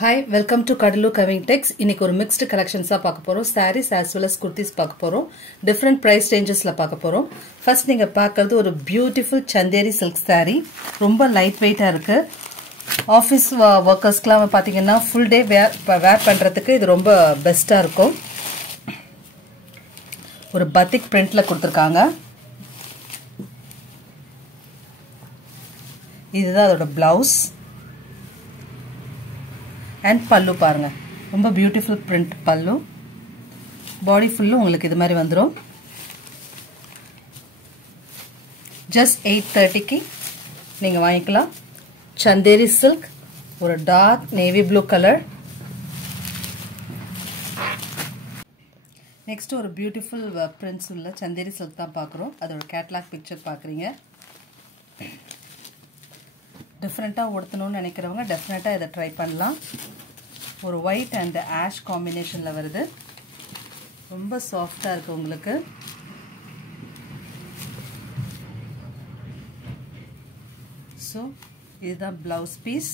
Hi, welcome to Kadalur Kaving Tex. இன்னைக்கு ஒரு mixed collections பார்க்க போறோம். Sarees as well as kurtis பார்க்க போறோம். Different price rangesல பார்க்க போறோம். First நீங்க பார்க்கிறது ஒரு beautiful Chanderi silk saree. ரொம்ப light weight இருக்கு. Office workersக்குலாம் பாத்தீங்கன்னா full day wear பண்றதுக்கு இது ரொம்ப பெஸ்டா இருக்கும். ஒரு batik printல கொடுத்திருக்காங்க. இதுதான் அதோட blouse. And pallu பாருங்க ரொம்ப beautiful print pallu body full உங்களுக்கு இது மாதிரி வந்துரும் just 830 க்கு நீங்க வாங்கிக்கலாம் Chanderi silk ஒரு dark navy blue color next ஒரு beautiful prints உள்ள Chanderi silk தான் பார்க்கறோம் அதோட catalog picture பார்க்கறீங்க டிஃபரண்டா ஓடுத்தணும்னு நினைக்கிறவங்க டெஃபினட்டா இத ட்ரை பண்ணலாம் ஒரு white and ash காம்பினேஷன்ல வருது ரொம்ப சாஃப்ட்டா இருக்கு உங்களுக்கு சோ இதுதான் ப்ளவுஸ் பீஸ்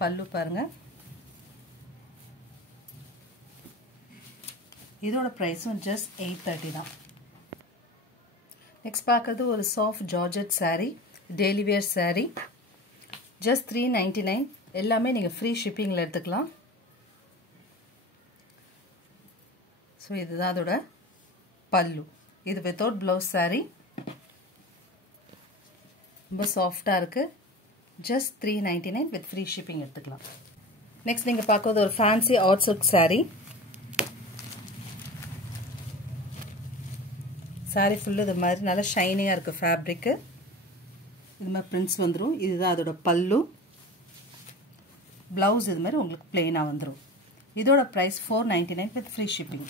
பல்லு பாருங்க இதோட பிரைஸும் just 830 தான் நெக்ஸ்ட் பார்க்கிறது ஒரு soft georgette saree daily wear saree just 399 எல்லாமே நீங்க free shippingல எடுத்துக்கலாம் சோ இதுதான் அதோட பல்லு இது without blouse saree ரொம்ப சாஃப்ட்டா இருக்கு just 399 with free shipping எடுத்துக்கலாம் நெக்ஸ்ட் நீங்க பார்க்கிறது ஒரு fancy out silk saree saree full இது மாதிரி நல்ல ஷைனிங்கா இருக்கு fabric இது மாதிரி prints வந்துரும் இதுதான் அதோட பல்லு blouse இது மாதிரி உங்களுக்கு plain-ஆ வந்துரும் இதோட price 499 with free shipping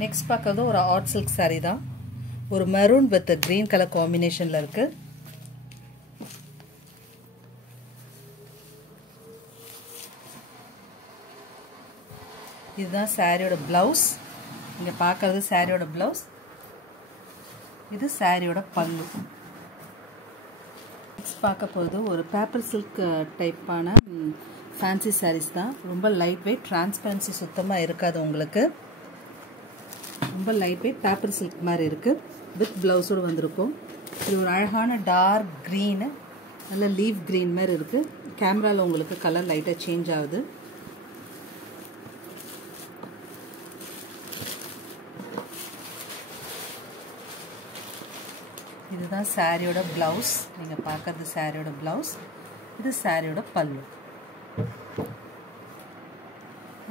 next பார்க்கிறது ஒரு hot silk saree தான் ஒரு maroon with green color combinationல இருக்கு இதுதான் saree-ஓட blouse நீங்க பார்க்கிறது saree-ஓட blouse இது சாரியோட பல்லு நெக்ஸ்ட் பார்க்க போறது ஒரு பேப்பர் சில்க் டைப்பான ஃபேன்சி sarees தான் ரொம்ப லைட் வெயிட் டிரான்ஸ்பரன்சி சுத்தமா இருக்காது உங்களுக்கு ரொம்ப லைட் வெயிட் பேப்பர் சில்க் மாதிரி இருக்கு வித் ப்ளவுஸோட வந்திருக்கும் இது ஒரு அழகான டார்க் green நல்ல லீஃப் green மாதிரி இருக்கு கேமரால உங்களுக்கு கலர் லைட்டா சேஞ்ச் ஆகுது இதுதான் சாரியோட blouse நீங்க பார்க்கிறது சாரியோட blouse இது சாரியோட பல்லு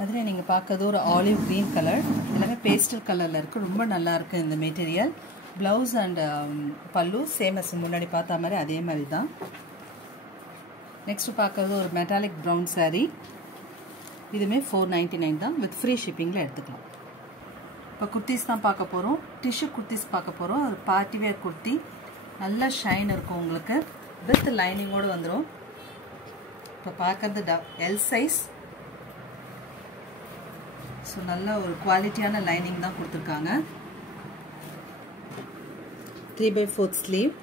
அதுல நீங்க பார்க்கிறது ஒரு olive green color எல்லாமே pastel கலர்ல இருக்கு ரொம்ப நல்லா இருக்கு இந்த மெட்டீரியல் blouse and பல்லு சேம் as முன்னாடி பார்த்த மாதிரி அதே மாதிரி தான் நெக்ஸ்ட் பார்க்கிறது ஒரு metallic brown saree இதுமே 499 தான் with free shippingல எடுத்துக்கலாம் இப்போ குர்த்திஸ் தான் பார்க்க போறோம் டிஷ்யூ குர்த்திஸ் பார்க்க போறோம் ஒரு பார்ட்டி வேர் குர்த்தி நல்ல ஷைன் இருக்கும் உங்களுக்கு வித் லைனிங்கோட வந்துரும் இப்போ பார்க்கிறது எல் சைஸ் சோ நல்ல ஒரு குவாலிட்டியான லைனிங் தான் கொடுத்திருக்காங்க 3/4 ஸ்லீவ்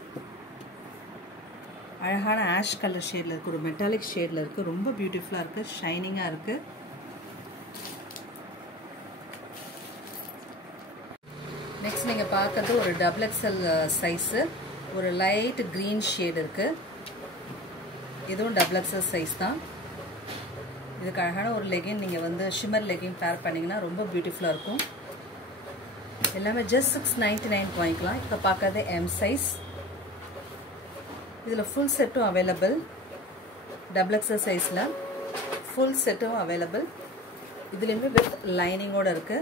அழகான ஆஷ் கலர் ஷேட்ல இருக்கு ஒரு மெட்டாலிக் ஷேட்ல இருக்கு ரொம்ப பியூட்டிஃபுல்லா இருக்கு ஷைனிங்கா இருக்கு நெக்ஸ்ட் நீங்க பார்க்கிறது ஒரு டபுள் எக்ஸ்எல் சைஸ் ஒரு லைட் green ஷேட் இருக்கு இதுவும் டபுள் எக்ஸ்எல் சைஸ் தான் இதுக்கு அழகான ஒரு லெகின் நீங்க வந்து ஷிம்மர் லெகின் பேர் பண்ணீங்கன்னா ரொம்ப பியூட்டிஃபுல்லா இருக்கும் எல்லாமே just 699 வாங்கிக்கலாம் இப்ப பார்க்கிறது M சைஸ் இதுல full செட்டும் அவேலபிள் டபுள் எக்ஸ்எல் சைஸ்ல full செட்டும் அவேலபிள் இதுலயுமே வித் லைனிங்கோட இருக்கு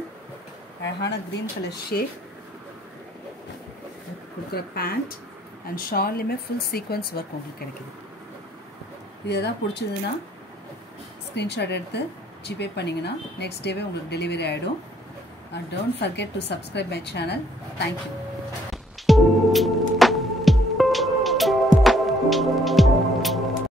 அழகான green color ஷேட் கொடுக்குற பேண்ட் அண்ட் ஷால்லையுமே ஃபுல் சீக்வன்ஸ் ஒர்க் உங்களுக்கு கிடைக்குது இதெல்லாம் பிடிச்சதுன்னா ஸ்க்ரீன்ஷாட் எடுத்து ஜிபே பண்ணிங்கன்னா நெக்ஸ்ட் டேவே உங்களுக்கு டெலிவரி ஆகிடும் and don't forget to subscribe my channel. Thank you.